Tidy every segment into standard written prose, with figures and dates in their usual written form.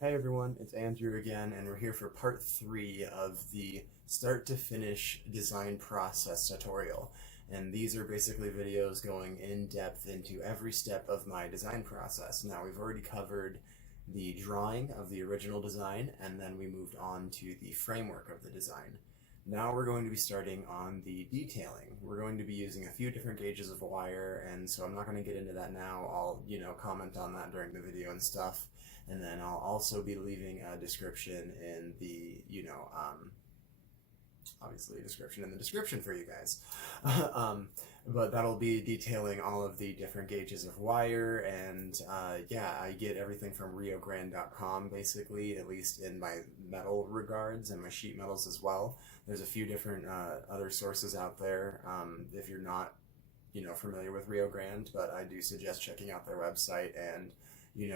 Hey everyone, it's Andrew again, and we're here for part 3 of the start to finish design process tutorial. And these are basically videos going in depth into every step of my design process. Now, we've already covered the drawing of the original design, and then we moved on to the framework of the design. Now we're going to be starting on the detailing. We're going to be using a few different gauges of wire, and so I'm not going to get into that now. I'll, comment on that during the video and stuff. And then I'll also be leaving a description in the, obviously a description in the description for you guys. But that'll be detailing all of the different gauges of wire, and yeah, I get everything from riogrande.com basically, at least in my metal regards, and my sheet metals as well. There's a few different other sources out there if you're not, familiar with Rio Grande, but I do suggest checking out their website and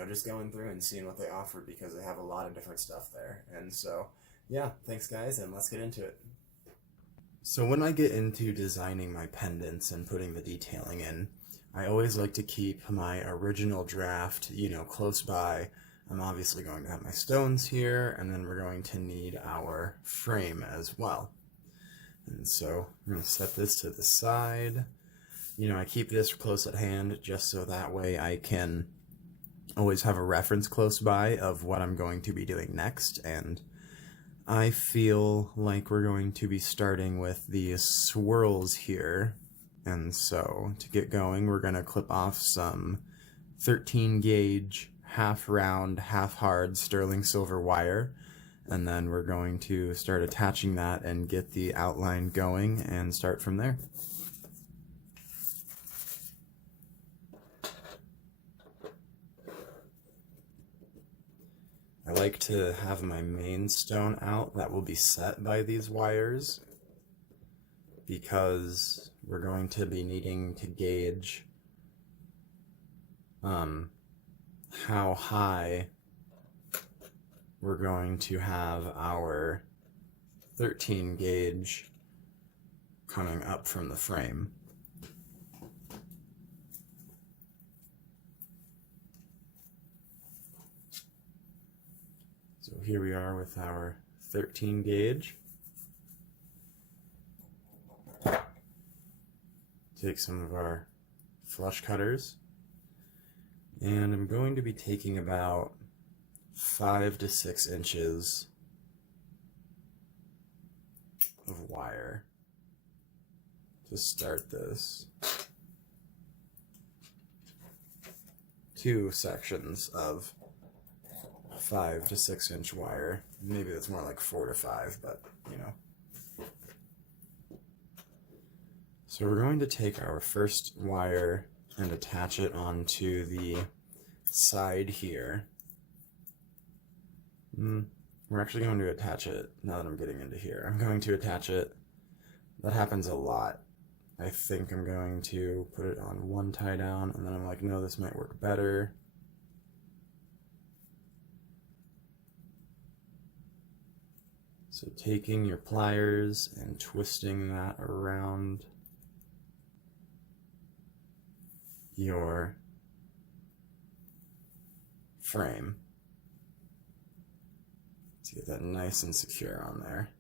just going through and seeing what they offer, because they have a lot of different stuff there. And so, yeah, thanks guys, and let's get into it. So when I get into designing my pendants and putting the detailing in, I always like to keep my original draft, close by. I'm obviously going to have my stones here, and then we're going to need our frame as well. And so I'm going to set this to the side. I keep this close at hand just so that way I can always have a reference close by of what I'm going to be doing next. And I feel like we're going to be starting with the swirls here. And so to get going, we're going to clip off some 13 gauge half round, half hard sterling silver wire. And then we're going to start attaching that and get the outline going and start from there. I like to have my main stone out that will be set by these wires, because we're going to be needing to gauge how high we're going to have our 13 gauge coming up from the frame. So here we are with our 13 gauge. Take some of our flush cutters, and I'm going to be taking about 5 to 6 inches of wire to start this. 2 sections of 5 to 6 inch wire. Maybe that's more like 4 to 5, but So we're going to take our first wire and attach it onto the side here. We're actually going to attach it, now that I'm getting into here, I'm going to attach it. That happens a lot. I think I'm going to put it on one tie down, and then I'm like, no, this might work better. So taking your pliers and twisting that around your frame to get that nice and secure on there.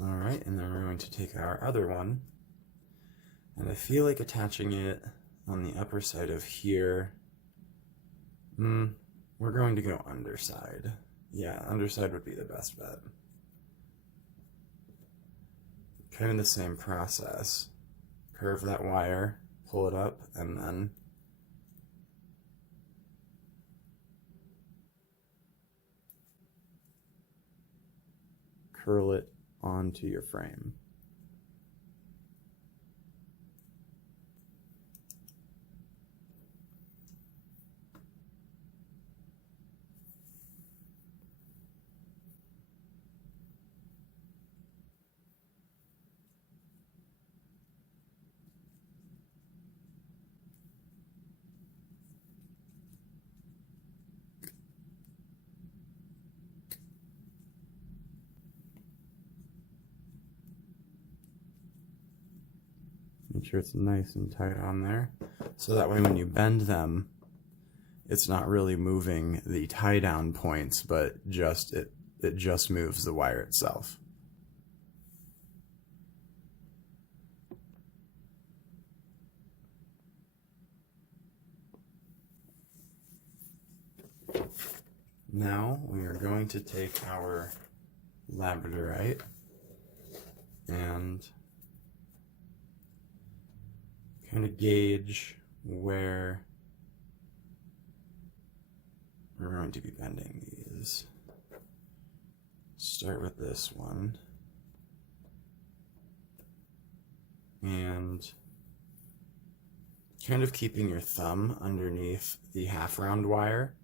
All right, and then we're going to take our other one, and I feel like attaching it on the upper side of here. We're going to go underside. Yeah, underside would be the best bet. Kind of the same process. Curve that wire, pull it up, and then curl it onto your frame. Make sure it's nice and tight on there. So that way when you bend them, it's not really moving the tie down points, but it just moves the wire itself. Now we are going to take our labradorite and kind of gauge where we're going to be bending these. Start with this one and kind of keeping your thumb underneath the half round wire,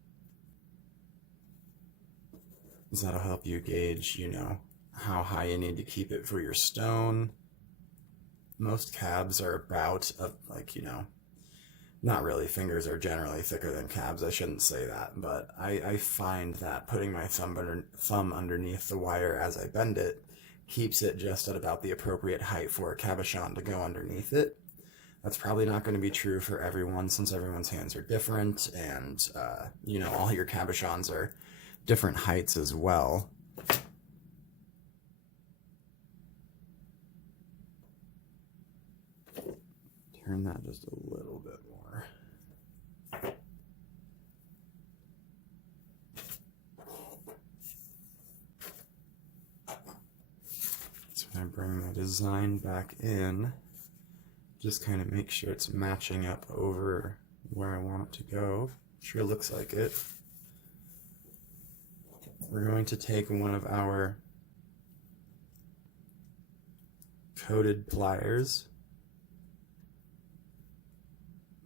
because that'll help you gauge, you know, how high you need to keep it for your stone. Most cabs are about, like, you know, not really, fingers are generally thicker than cabs, I shouldn't say that, but I find that putting my thumb underneath the wire as I bend it keeps it just at about the appropriate height for a cabochon to go underneath it. That's probably not going to be true for everyone, since everyone's hands are different, and, you know, all your cabochons are different heights as well. Turn that just a little bit more. So when I bring my design back in, just kind of make sure it's matching up over where I want it to go. Sure looks like it. We're going to take one of our coated pliers.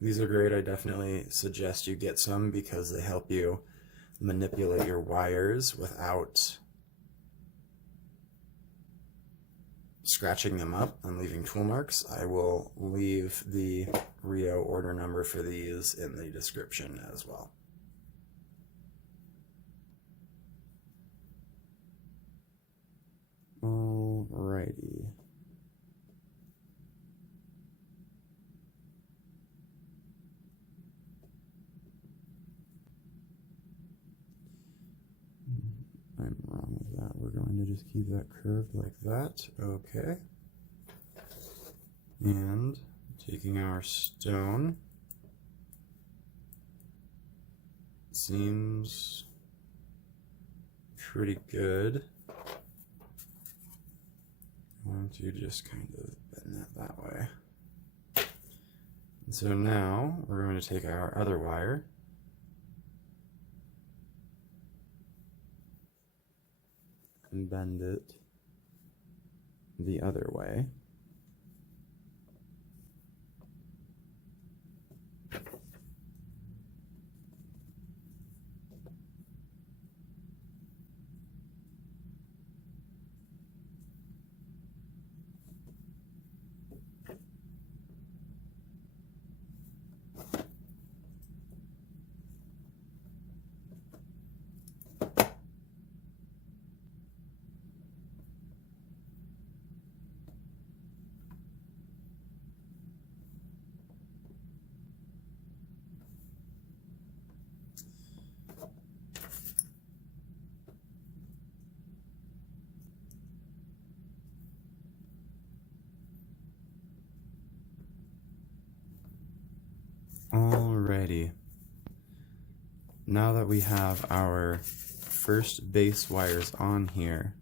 These are great. I definitely suggest you get some because they help you manipulate your wires without scratching them up and leaving tool marks. I will leave the Rio order number for these in the description as well. Alrighty. I'm wrong with that. We're going to just keep that curved like that. Okay. And taking our stone. Seems pretty good. I'm going to just kind of bend that way. And so now we're going to take our other wire and bend it the other way. Alrighty. Now that we have our first base wires on here,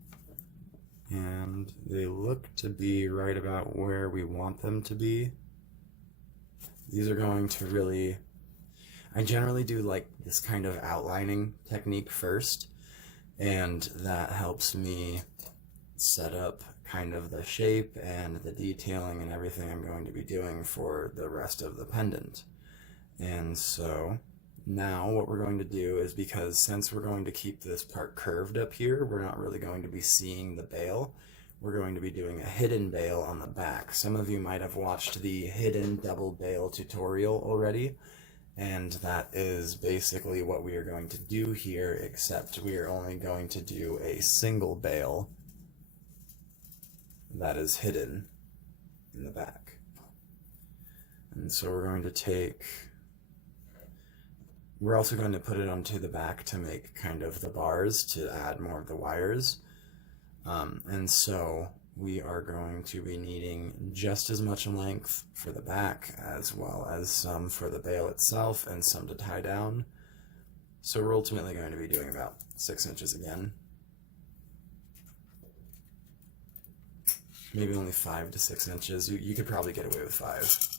and they look to be right about where we want them to be, these are going to really, I generally do like this kind of outlining technique first, and that helps me set up kind of the shape and the detailing and everything I'm going to be doing for the rest of the pendant. And so now what we're going to do is, because since we're going to keep this part curved up here, we're not really going to be seeing the bail. We're going to be doing a hidden bail on the back. Some of you might have watched the hidden double bail tutorial already, and that is basically what we are going to do here, except we are only going to do a single bail that is hidden in the back. And so we're going to take, we're also going to put it onto the back to make kind of the bars to add more of the wires. And so we are going to be needing just as much length for the back as well as some for the bail itself and some to tie down. So we're ultimately going to be doing about 6 inches again. Maybe only 5 to 6 inches. You could probably get away with 5.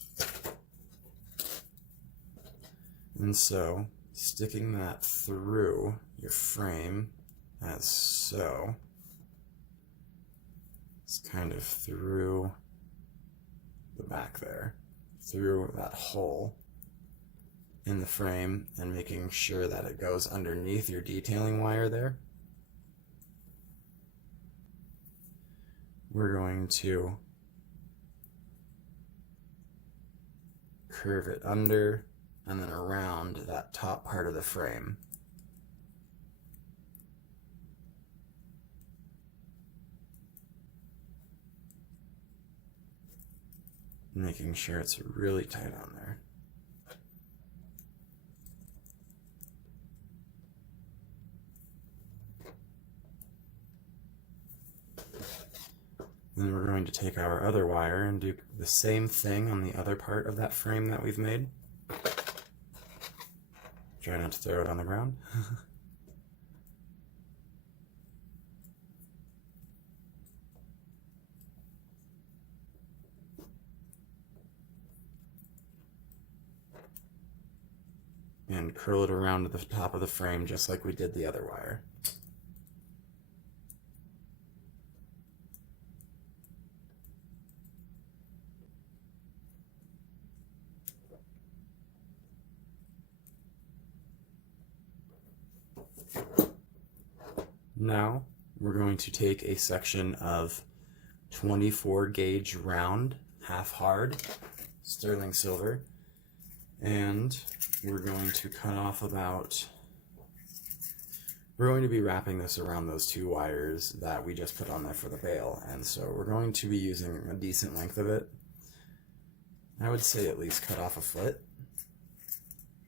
And so, sticking that through your frame as so, it's kind of through the back there, through that hole in the frame, and making sure that it goes underneath your detailing wire there. We're going to curve it under and then around that top part of the frame. Making sure it's really tight on there. Then we're going to take our other wire and do the same thing on the other part of that frame that we've made. Try not to throw it on the ground. And curl it around to the top of the frame just like we did the other wire. Now we're going to take a section of 24 gauge round, half hard, sterling silver, and we're going to cut off about, we're going to be wrapping this around those 2 wires that we just put on there for the bail, and so we're going to be using a decent length of it. I would say at least cut off a foot.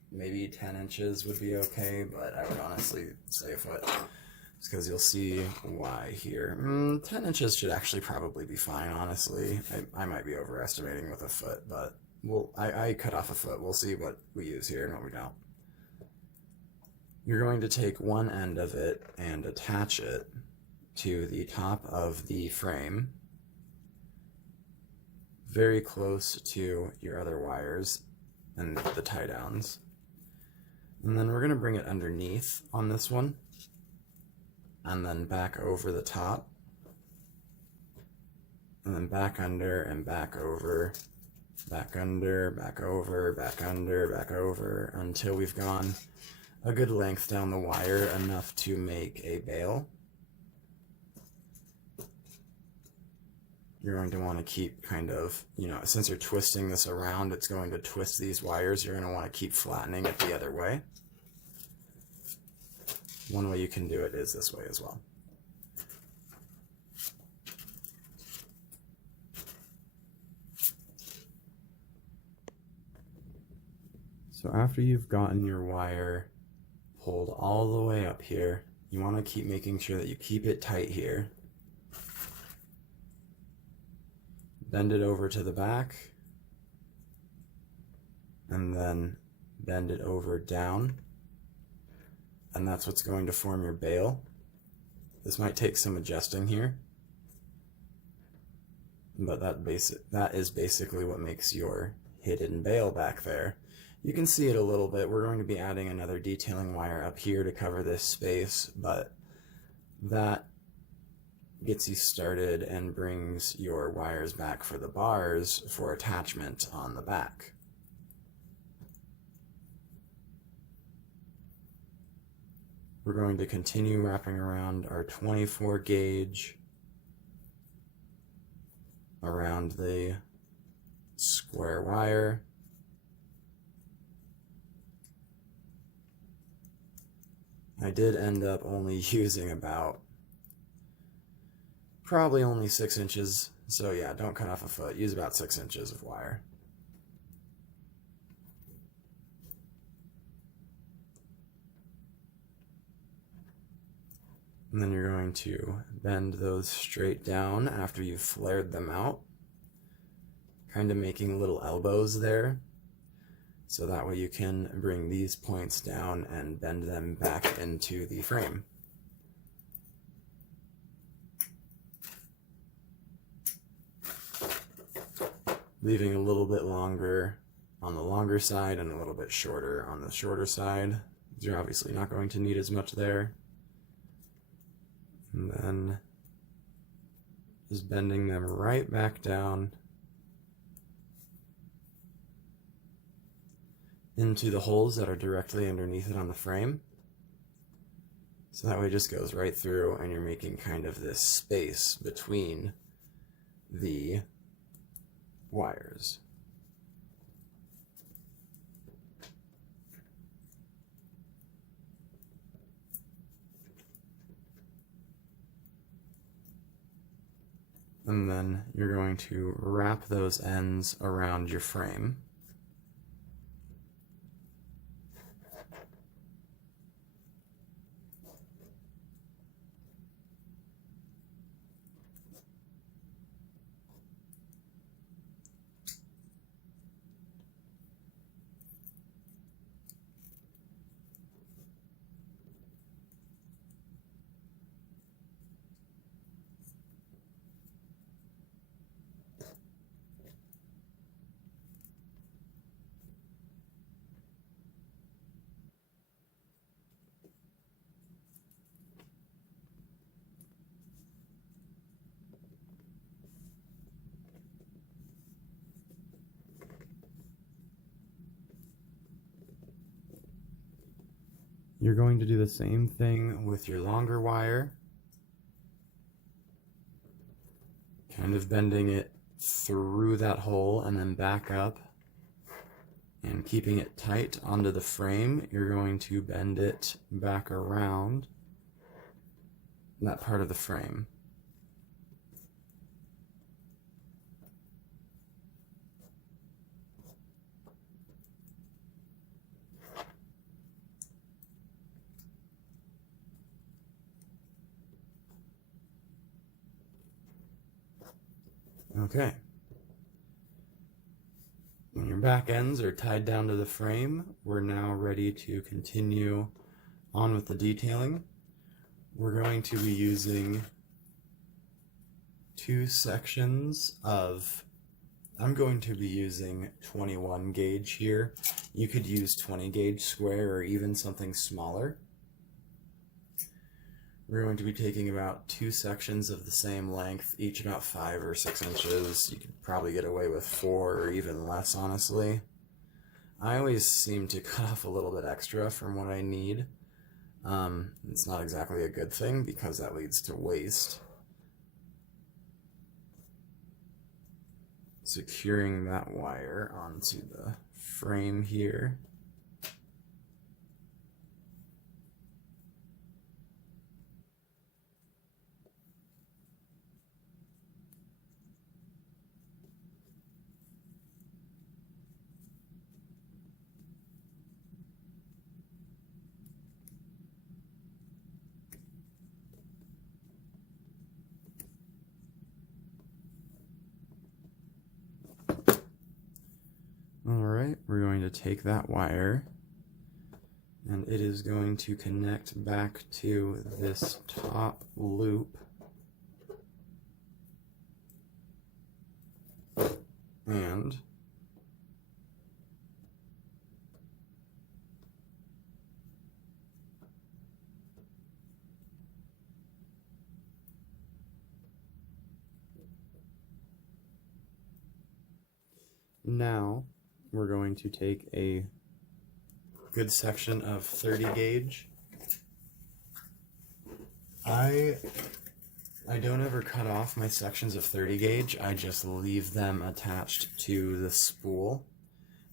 Maybe 10 inches would be okay, but I would honestly say a foot, because you'll see why here. 10 inches should actually probably be fine, honestly. I might be overestimating with a foot, but I cut off a foot. We'll see what we use here and what we don't. You're going to take one end of it and attach it to the top of the frame, very close to your other wires and the tie downs. And then we're going to bring it underneath on this one, and then back over the top, and then back under and back over, back under, back over, back under, back over, until we've gone a good length down the wire, enough to make a bail. You're going to want to keep kind of, since you're twisting this around, it's going to twist these wires. You're going to want to keep flattening it the other way. One way you can do it is this way as well. So after you've gotten your wire pulled all the way up here, you want to keep making sure that you keep it tight here. Bend it over to the back, and then bend it over down, and that's what's going to form your bail. This might take some adjusting here, but that is basically what makes your hidden bail back there. You can see it a little bit. We're going to be adding another detailing wire up here to cover this space, but that gets you started and brings your wires back for the bars for attachment on the back. We're going to continue wrapping around our 24 gauge around the square wire. I did end up only using probably only 6 inches, so yeah, don't cut off a foot, use about 6 inches of wire. And then you're going to bend those straight down after you've flared them out, kind of making little elbows there. So that way you can bring these points down and bend them back into the frame. Leaving a little bit longer on the longer side and a little bit shorter on the shorter side. You're obviously not going to need as much there. And then just bending them right back down into the holes that are directly underneath it on the frame. So that way it just goes right through and you're making kind of this space between the wires. And then you're going to wrap those ends around your frame. You're going to do the same thing with your longer wire, kind of bending it through that hole and then back up and keeping it tight onto the frame. You're going to bend it back around that part of the frame. Okay. When your back ends are tied down to the frame, we're now ready to continue on with the detailing. We're going to be using two sections of, I'm going to be using 21 gauge here. You could use 20 gauge square or even something smaller. We're going to be taking about two sections of the same length, each about 5 or 6 inches. You could probably get away with 4 or even less, honestly. I always seem to cut off a little bit extra from what I need. It's not exactly a good thing because that leads to waste. Securing that wire onto the frame here. Alright, we're going to take that wire and it is going to connect back to this top loop and now we're going to take a good section of 30 gauge. I don't ever cut off my sections of 30 gauge, I just leave them attached to the spool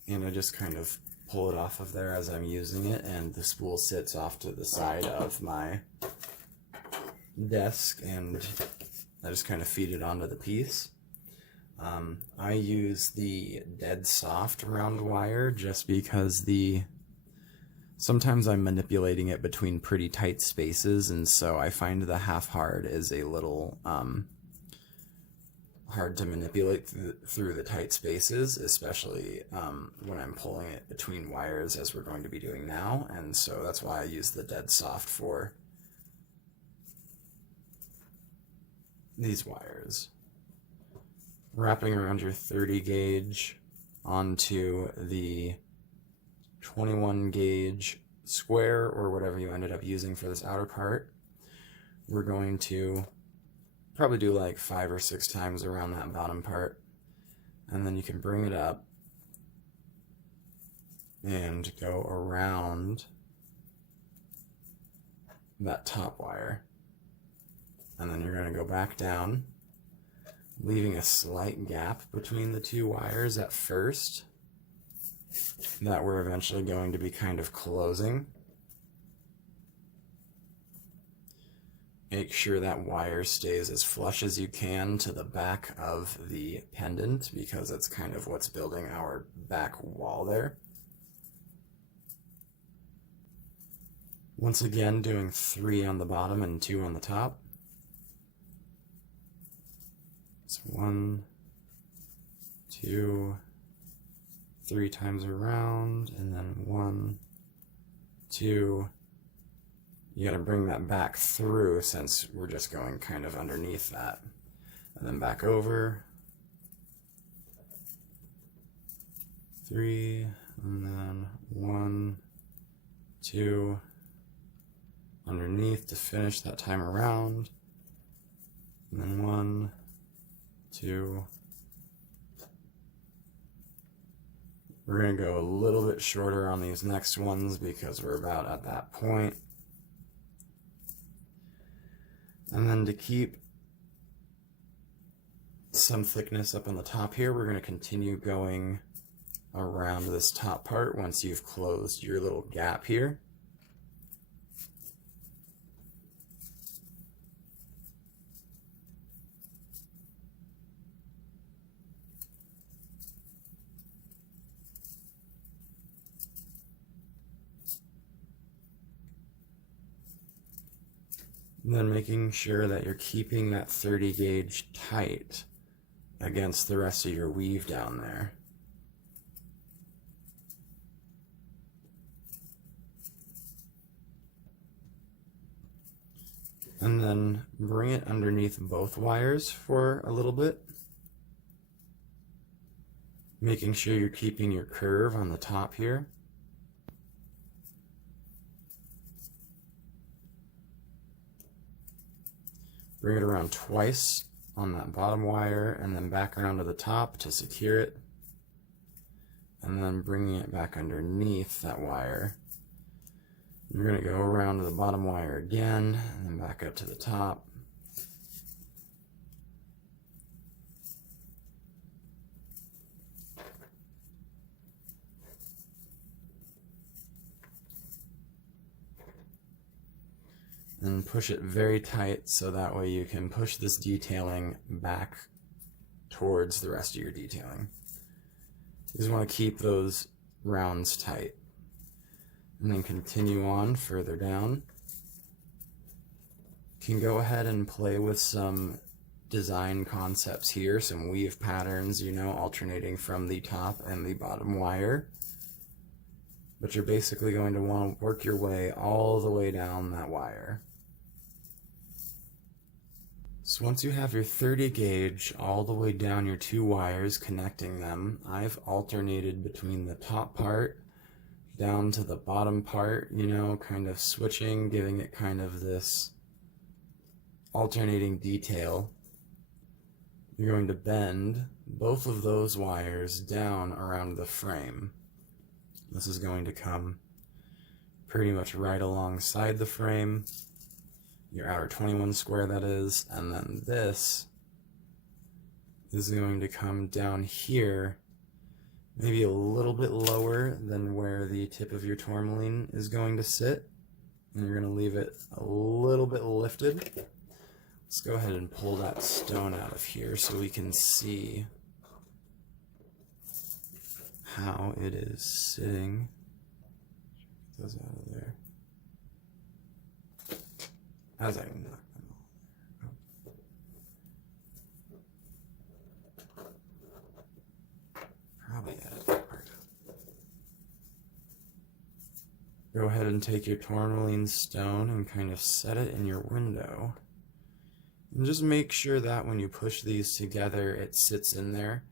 and I just kind of pull it off of there as I'm using it, and the spool sits off to the side of my desk and I just kind of feed it onto the piece. I use the dead soft round wire just because the Sometimes I'm manipulating it between pretty tight spaces, and so I find the half hard is a little hard to manipulate through the tight spaces, especially when I'm pulling it between wires, as we're going to be doing now, and so that's why I use the dead soft for these wires. Wrapping around your 30 gauge onto the 21 gauge square, or whatever you ended up using for this outer part, we're going to probably do like 5 or 6 times around that bottom part, and then you can bring it up and go around that top wire, and then you're going to go back down, leaving a slight gap between the two wires at first that we're eventually going to be kind of closing. Make sure that wire stays as flush as you can to the back of the pendant, because it's kind of what's building our back wall there. Once again, doing 3 on the bottom and 2 on the top. So 1, 2, 3 times around, and then 1, 2. You got to bring that back through, since we're just going kind of underneath that, and then back over, 3, and then 1, 2, underneath to finish that time around, and then 1, 2. We're going to go a little bit shorter on these next ones because we're about at that point. And then to keep some thickness up on the top here, we're going to continue going around this top part once you've closed your little gap here. And then making sure that you're keeping that 30 gauge tight against the rest of your weave down there. And then bring it underneath both wires for a little bit, making sure you're keeping your curve on the top here. Bring it around twice on that bottom wire, and then back around to the top to secure it, and then bringing it back underneath that wire. You're going to go around to the bottom wire again, and then back up to the top. And push it very tight, so that way you can push this detailing back towards the rest of your detailing. You just want to keep those rounds tight. And then continue on further down. You can go ahead and play with some design concepts here, some weave patterns, you know, alternating from the top and the bottom wire. But you're basically going to want to work your way all the way down that wire. So once you have your 30 gauge all the way down your 2 wires connecting them, I've alternated between the top part down to the bottom part, you know, kind of switching, giving it kind of this alternating detail. You're going to bend both of those wires down around the frame. This is going to come pretty much right alongside the frame, your outer 21 square that is, and then this is going to come down here, maybe a little bit lower than where the tip of your tourmaline is going to sit, and you're going to leave it a little bit lifted. Let's go ahead and pull that stone out of here so we can see how it is sitting. those out of there. As I knock them all. Probably edit that part. Go ahead and take your tourmaline stone and kind of set it in your window. And just make sure that when you push these together, it sits in there,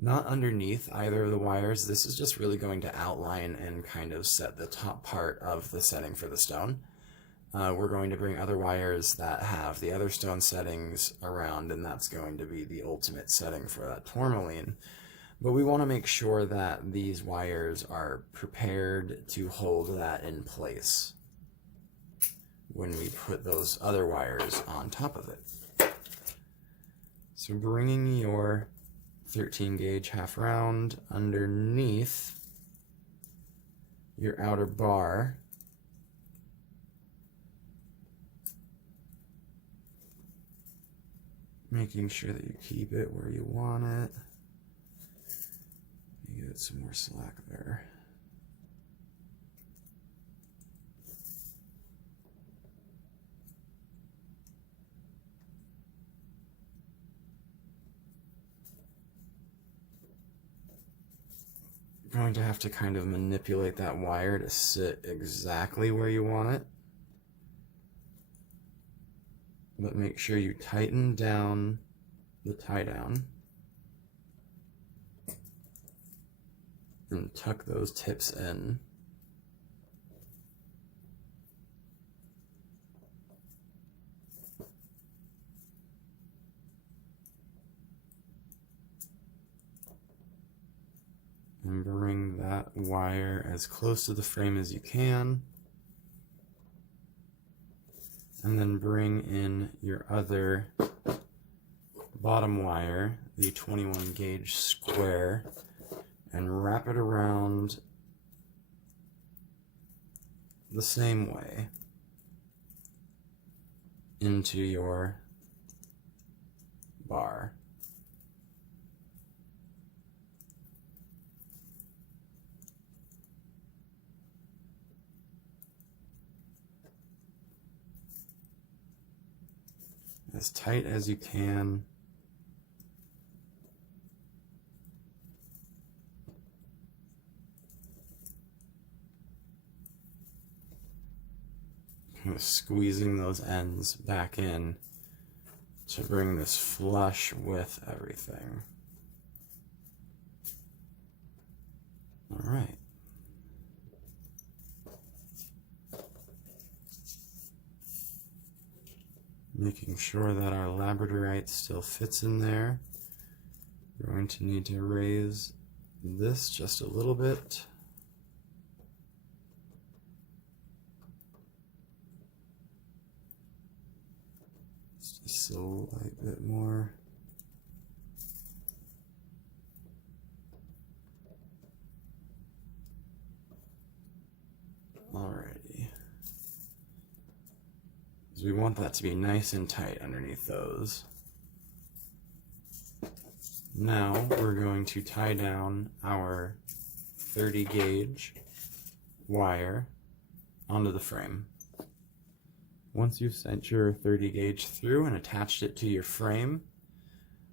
not underneath either of the wires. This is just really going to outline and kind of set the top part of the setting for the stone. We're going to bring other wires that have the other stone settings around, and that's going to be the ultimate setting for that tourmaline. But we want to make sure that these wires are prepared to hold that in place when we put those other wires on top of it. So bringing your 13 gauge half round underneath your outer bar, making sure that you keep it where you want it. Give it some more slack there. You're going to have to kind of manipulate that wire to sit exactly where you want it. But make sure you tighten down the tie down and tuck those tips in. And bring that wire as close to the frame as you can. And then bring in your other bottom wire, the 21 gauge square, and wrap it around the same way into your bar. As tight as you can. Kind of squeezing those ends back in to bring this flush with everything. All right. Making sure that our labradorite still fits in there. We're going to need to raise this just a little bit. Just a slight bit more. Alrighty. We want that to be nice and tight underneath those. Now we're going to tie down our 30 gauge wire onto the frame. Once you've sent your 30 gauge through and attached it to your frame,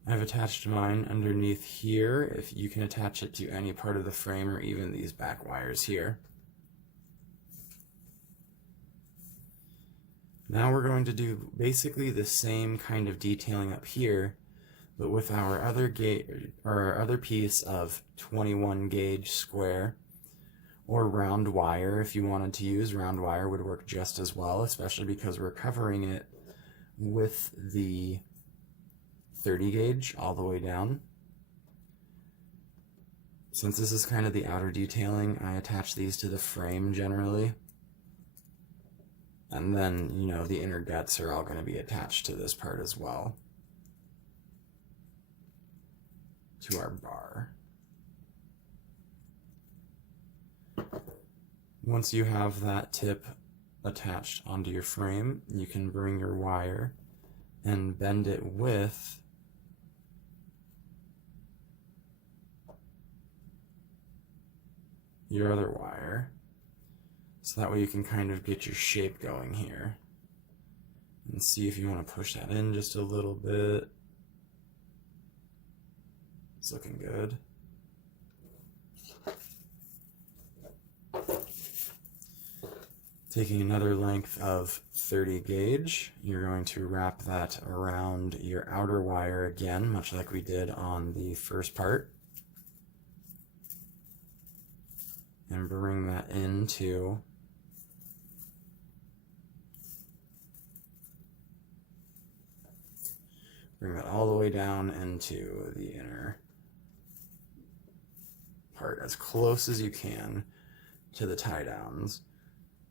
I've attached mine underneath here. If you can attach it to any part of the frame or even these back wires here. Now we're going to do basically the same kind of detailing up here, but with our other piece of 21 gauge square or round wire. If you wanted to use round wire, would work just as well, especially because we're covering it with the 30 gauge all the way down. Since this is kind of the outer detailing, I attach these to the frame generally. And then, you know, the inner guts are all going to be attached to this part as well, to our bar. Once you have that tip attached onto your frame, you can bring your wire and bend it with your other wire, So that way you can kind of get your shape going here. And see if you want to push that in just a little bit. It's looking good. Taking another length of 30 gauge, you're going to wrap that around your outer wire again, much like we did on the first part. And bring that into bring that all the way down into the inner part as close as you can to the tie downs.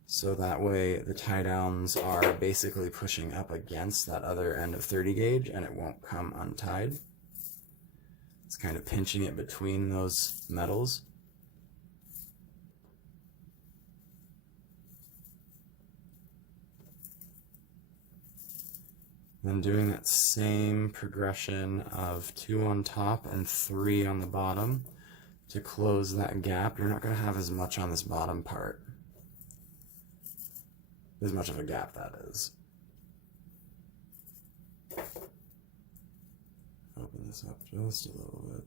So that way the tie downs are basically pushing up against that other end of 30 gauge and it won't come untied. It's kind of pinching it between those metals. Then doing that same progression of 2 on top and 3 on the bottom to close that gap. You're not going to have as much on this bottom part. As much of a gap, that is. Open this up just a little bit.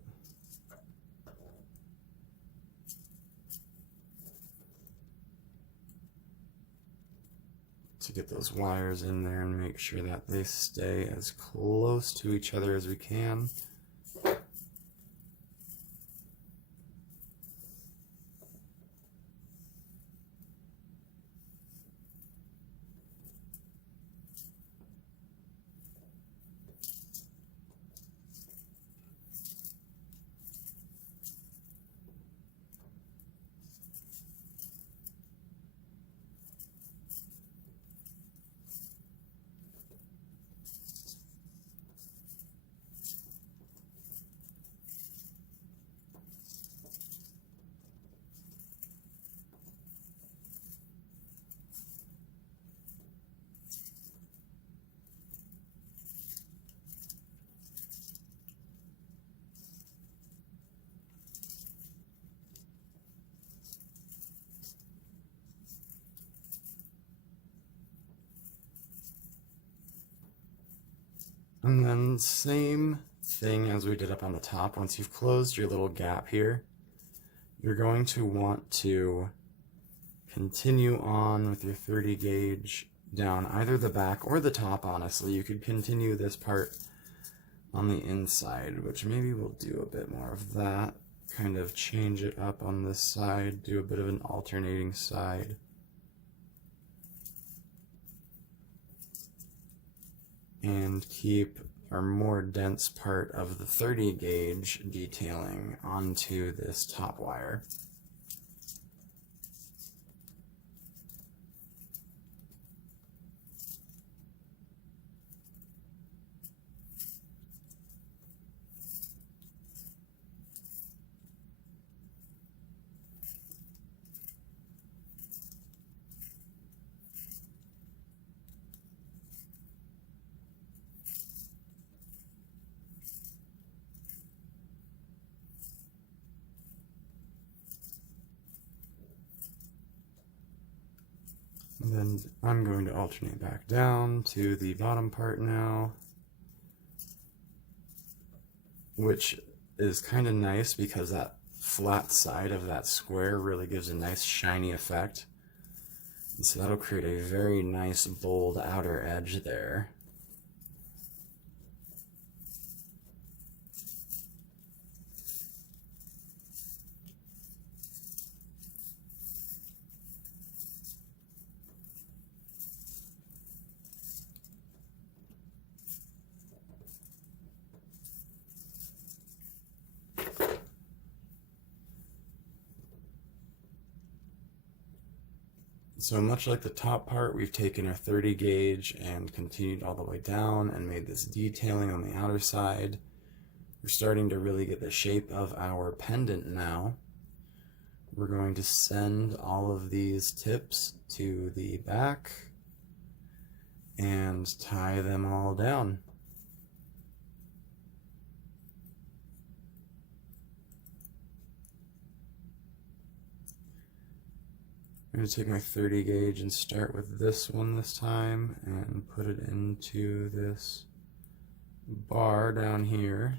To get those wires in there and make sure that they stay as close to each other as we can. And then same thing as we did up on the top. Once you've closed your little gap here, you're going to want to continue on with your 30 gauge down either the back or the top. Honestly, you could continue this part on the inside, which maybe we'll do a bit more of that. Kind of change it up on this side, do a bit of an alternating side. And keep our more dense part of the 30 gauge detailing onto this top wire. And then I'm going to alternate back down to the bottom part now, which is kind of nice because that flat side of that square really gives a nice shiny effect. And so that'll create a very nice bold outer edge there. So much like the top part, we've taken our 30 gauge and continued all the way down and made this detailing on the outer side. We're starting to really get the shape of our pendant now. We're going to send all of these tips to the back and tie them all down. going to take my 30 gauge and start with this one this time and put it into this bar down here.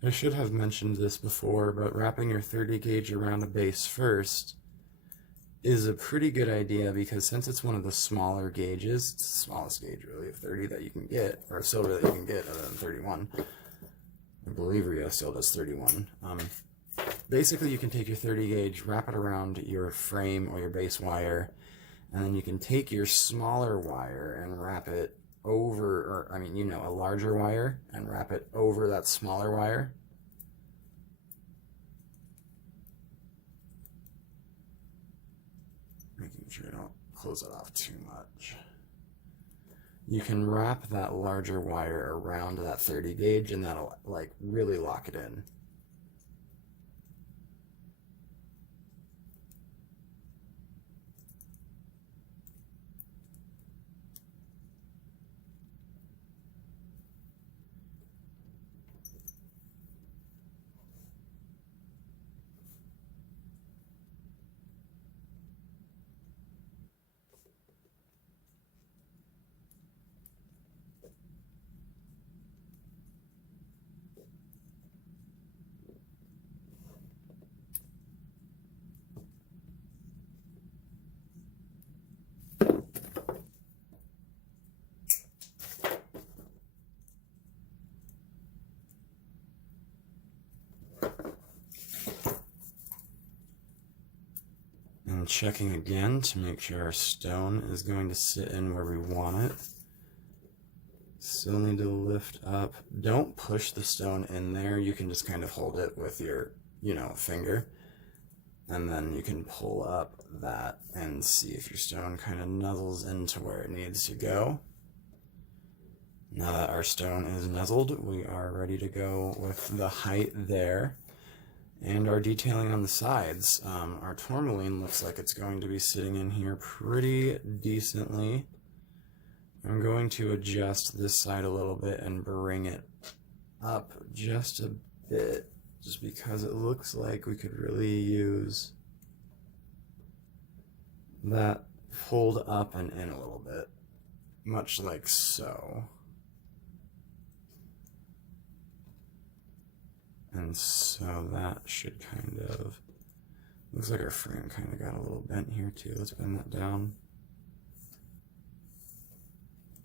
I should have mentioned this before, but wrapping your 30 gauge around a base first is a pretty good idea because since it's one of the smaller gauges, it's the smallest gauge really of 30 that you can get, or silver that you can get other than 31. I believe Rio still does 31. Basically, you can take your 30 gauge, wrap it around your frame or your base wire, and then you can take your smaller wire and wrap it over, or I mean, you know, a larger wire, and wrap it over that smaller wire. Making sure I don't close it off too much. You can wrap that larger wire around that 30 gauge and that'll like really lock it in. And checking again to make sure our stone is going to sit in where we want it. Still need to lift up. Don't push the stone in there. You can just kind of hold it with your, finger. And then you can pull up that and see if your stone kind of nuzzles into where it needs to go. Now that our stone is nuzzled, we are ready to go with the height there. And our detailing on the sides. Our tourmaline looks like it's going to be sitting in here pretty decently. I'm going to adjust this side a little bit and bring it up just a bit, just because it looks like we could really use that pulled up and in a little bit, much like so. And so that should kind of, looks like our frame kind of got a little bent here too. Let's bend that down.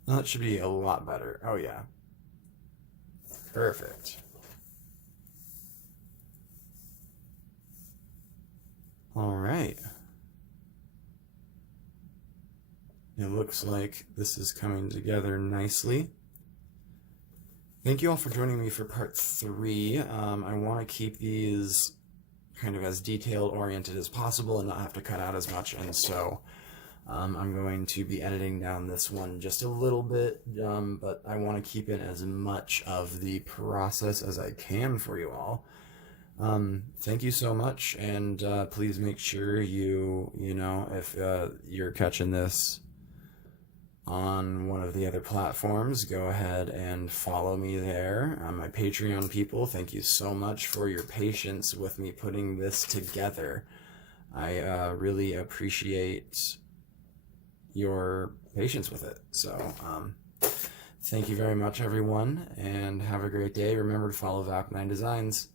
Well, that should be a lot better. Oh yeah. Perfect. All right. It looks like this is coming together nicely. Thank you all for joining me for part 3. I want to keep these kind of as detailed oriented as possible and not have to cut out as much, and so I'm going to be editing down this one just a little bit, but I want to keep in as much of the process as I can for you all. Thank you so much, and please make sure if you're catching this on one of the other platforms, go ahead and follow me there. My Patreon people, thank you so much for your patience with me putting this together. I really appreciate your patience with it. So thank you very much, everyone, and have a great day. Remember to follow VAP9 Designs.